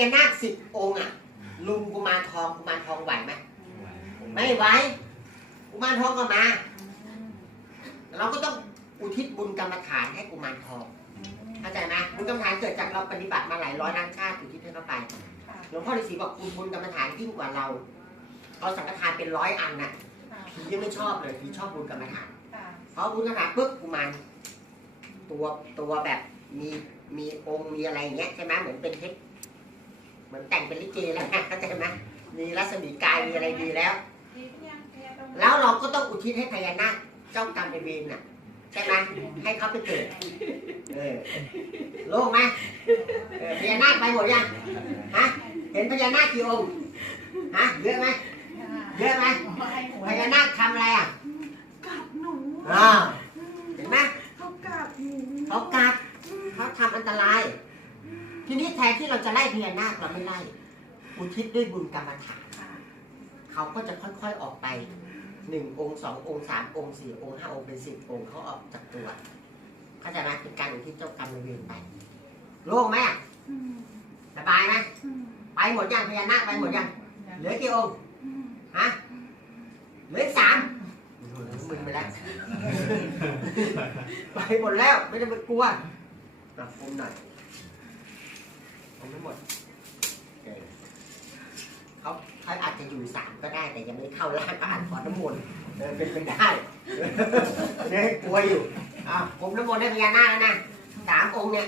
ญานาคสิบองค์อะลุงกุมารทองกุมารทองไหวไหมไม่ไหวกุมารทองก็มาเราก็ต้องอุทิศบุญกรรมฐานให้กุมารทองเข้าใจไหมบุญกรรมฐานเกิดจากเราปฏิบัติมาหลายร้อยล้านชาติอุทิศให้เขาไปหลวงพ่อฤาษีบอกคุณบุญกรรมฐานยิ่งกว่าเราเอาสังฆทานเป็นร้อยอันน่ะค่ะผียังไม่ชอบเลยผีชอบบุญกรรมฐานเพราะบุญกรรมฐานปุ๊บกุมารตัวตัวแบบมีมีองค์มีอะไรอย่างเงี้ยใช่ไหมเหมือนเป็นเทป เหมือนแต่งเป็นลิเกแล้วนะเข้าใจไหมมีรัศมีกายมีอะไรดีแล้วดีขึ้นยังพยาตรงแล้วเราก็ต้องอุทิศให้พญานาคเจ้ากรรมในายเวรน่ะใช่ไหมให้เขาไปเกิดเออโล่งไหมเออพญานาคไปหมดยังฮะเห็นพญานาคกี่องค์ฮะเยอะไหมเยอะไหมพญานาคทำอะไรอะ กัดหนู อ่าเห็นไหม เขากัดหนู เขากัดเขาทำอันตราย ทีนี้แทนที่เราจะไล่พญานาคเราไม่ไล่อุทิศด้วยบุญกรรมฐานค่ะเขาก็จะค่อยๆออกไปหนึ่งองค์สององค์สามองค์สี่องค์ห้าองค์เป็นสิบองค์เขาออกจากตัวเข้าใจไหมเป็นการอุทิศเจ้ากรรมนายเวรไปโล่งไหมอะอืมสบายไหมอืมไปหมดยังพญานาคไปหมดยังเหลือกี่องค์อืมฮะเหลืออีกสามมึนไปแล้วไปหมดแล้วไม่ต้องไปกลัวปรับปรุงหน่อย เอาไม่หมดเออเขาเขาอาจจะอยู่สามก็ได้แต่ยังไม่เข้าร่างก็อานขอน้ำมนต์เออเป็นไปได้เนี่ยกลัวอยู่อะผมน้ำมนต์ให้พญานาคแล้วนะสามองค์เนี่ย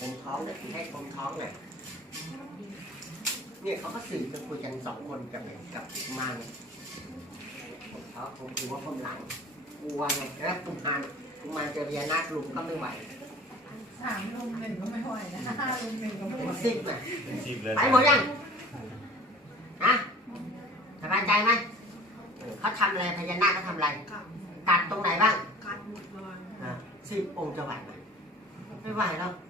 ผมท้องเนี่ยให้ผมท้องเลยเนี่ยเขาก็สื่อกันคุยกันสองคนกับเนกับมาเนี่ยผมท้องผมกลัวผมหลังกลัวไงแล้วกุมารกุมารเจอพญานาคลุมก็ไม่ไหว สามลุมหนึ่งก็ไม่ไหวนะห้าลุมหนึ่งก็ไม่เป็ไหนวสิบเลยเป็นสิบเลยไปหมดยังฮะสบายใจไหมเออเขาทำอะไรพญานาคเขาทำอะไรกัดตัดตรงไหนบ้างกัดหมดเลยสิบองค์จะไหวไหมไม่ไหวแล้วอ